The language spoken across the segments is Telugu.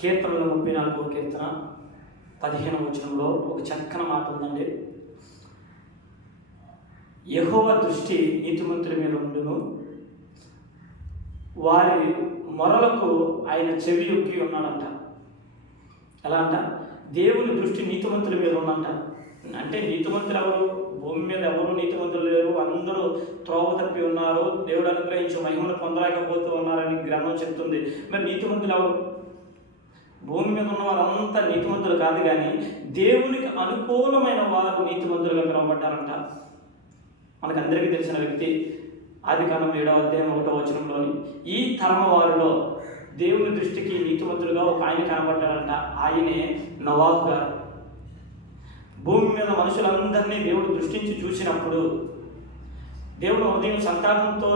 కీర్తనలో ముప్పై నాలుగో కీర్తన పదిహేను వచనంలో ఒక చక్కని మాట ఉందండి. యహోవ దృష్టి నీతిమంతుల మీద ఉండును. వారి మొరలకు ఆయన చెవి యొక్కి ఉన్నాడంట. ఎలా అంట? దేవుని దృష్టి నీతిమంతుల మీద ఉందంట. అంటే నీతిమంతులు ఎవరు? భూమి మీద ఎవరు నీతిమంతులు లేరు? అందరూ త్రోవ తప్పి ఉన్నారు. దేవుడు అనుగ్రహించి మహిమను పొందలేకపోతూ ఉన్నారని గ్రంథం చెప్తుంది. మరి నీతిమంతులు ఎవరు? భూమి మీద ఉన్న వారంతా నీతిమంతులు కాదు కానీ దేవునికి అనుకూలమైన వారు నీతిమంతులుగా పిలువబడ్డారంట. మనకందరికీ తెలిసిన వ్యక్తి ఆది కాలం ఏడవ అధ్యాయం ఒకటో వచనంలోని ఈ తరమ వారిలో దేవుని దృష్టికి నీతిమంతులుగా ఒక ఆయన కనబడ్డారంట. ఆయనే నవాబు గారు. భూమి మీద మనుషులందరినీ దేవుడు దృష్టించి చూసినప్పుడు దేవుడు ఉదయం సంతాపంతో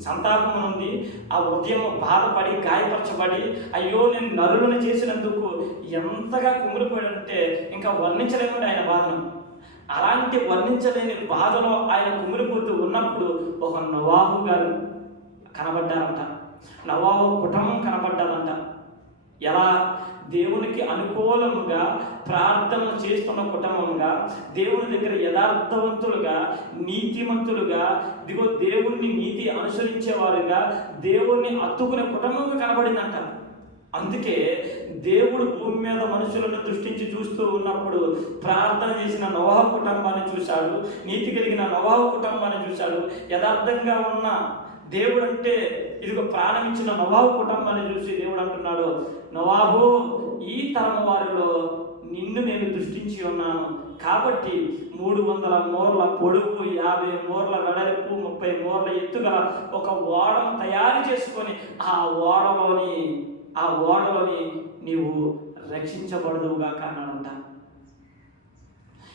సంతాపం ఉంది ఆ ఉదయం బాధపడి గాయపరచబడి అయ్యో నేను నరులను చేసినందుకు ఎంతగా కుమిలిపోయాడంటే ఇంకా వర్ణించలేమండి ఆయన బాధను. అలాంటి వర్ణించలేని బాధలో ఆయన కుమిలిపోతూ ఉన్నప్పుడు ఒక నవాహు గారు కనబడ్డారంట. నవాహు కుటుంబం కనబడ్డారంట. ఎలా? దేవునికి అనుకూలముగా ప్రార్థనలు చేస్తున్న కుటుంబంగా దేవుని దగ్గర యథార్థవంతులుగా నీతిమంతులుగా దిగో దేవుణ్ణి నీతి అనుసరించేవారుగా దేవుణ్ణి అత్తుకునే కుటుంబంగా కనబడిందంట అందుకే దేవుడు భూమి మీద మనుషులను దృష్టించి చూస్తూ ఉన్నప్పుడు ప్రార్థన చేసిన నవాహ కుటుంబాన్ని చూశాడు నీతి కలిగిన నవాహ కుటుంబాన్ని చూశాడు యథార్థంగా ఉన్న దేవుడు అంటే ఇదిగో ప్రాణం ఇచ్చిన నవాహు కుటుంబాన్ని చూసి దేవుడు అంటున్నాడు నవాహు ఈ తరం వారిలో నిన్ను నేను దృష్టించి ఉన్నాను. కాబట్టి మూడు వందల మోర్ల పొడుగు యాభై మోర్ల వెడల్పు ముప్పై మోర్ల ఎత్తుగా ఒక ఓడను తయారు చేసుకొని ఆ ఓడలోని ఆ ఓడలోని నీవు రక్షించబడదువుగా కానంట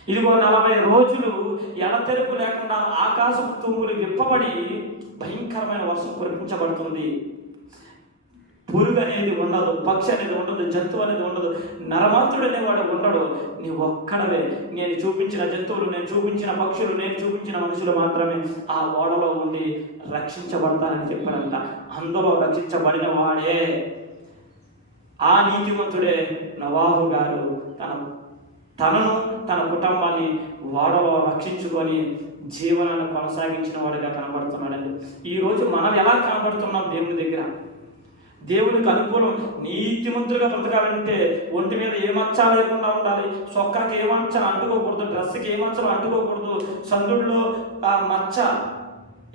ఇదిగో నలభై రోజులు ఎడతెరుపు లేకుండా ఆకాశపు తుమ్ములు విప్పబడి భయంకరమైన వర్షం కురిపించబడుతుంది. పురుగు అనేది ఉండదు పక్షి అనేది ఉండదు జంతువు అనేది ఉండదు నరమాత్రుడు అనేవాడు ఉండడు. నీ ఒక్కడవే. నేను చూపించిన జంతువులు నేను చూపించిన పక్షులు నేను చూపించిన మనుషులు మాత్రమే ఆ ఓడలో ఉండి రక్షించబడతానని చెప్పాడంట. అందులో రక్షించబడిన వాడే. ఆ నీతిమంతుడే నవాహు గారు తన తనను తన కుటుంబాన్ని వాడవ రక్షించుకొని జీవనాన్ని కొనసాగించిన వాడిగా కనబడుతున్నాడండి. ఈరోజు మనం ఎలా కనబడుతున్నాం దేవుని దగ్గర? దేవునికి అనుకూలం నీతిమంతులుగా బ్రతకాలంటే ఒంటి మీద ఏ మచ్చ లేకుండా ఉండాలి. సొక్కకి ఏ మచ్చ అంటుకోకూడదు డ్రెస్కి ఏ మచ్చలు అంటుకోకూడదు. సందుల్లో ఆ మచ్చ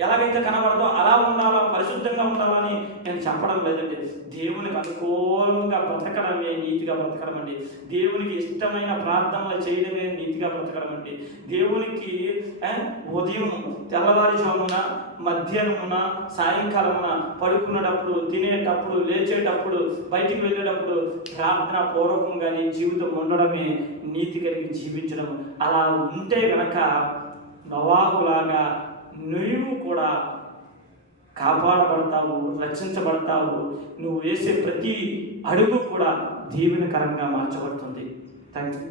ఎలాగైతే కనబడదో అలా ఉండాలా పరిశుద్ధంగా ఉండాలని నేను చెప్పడం లేదండి. దేవునికి అనుకూలంగా బ్రతకడమే నీతిగా బ్రతకడం అండి దేవునికి ఇష్టమైన ప్రార్థనలు చేయడమే నీతిగా బ్రతకడం అండి దేవునికి ఉదయం తెల్లవారుజామున మధ్యాహ్నమున సాయంకాలమున పడుకునేటప్పుడు తినేటప్పుడు లేచేటప్పుడు బయటికి వెళ్ళేటప్పుడు ప్రార్థన పూర్వకంగానే జీవితం ఉండడమే నీతి కలిగి జీవించడం. అలా ఉంటే గనక నవాహులాగా నువ్వు కూడా కాపాడబడతావు రక్షించబడతావు. నువ్వు వేసే ప్రతి అడుగు కూడా దీవెనకరంగా మార్చబడుతుంది. Thank you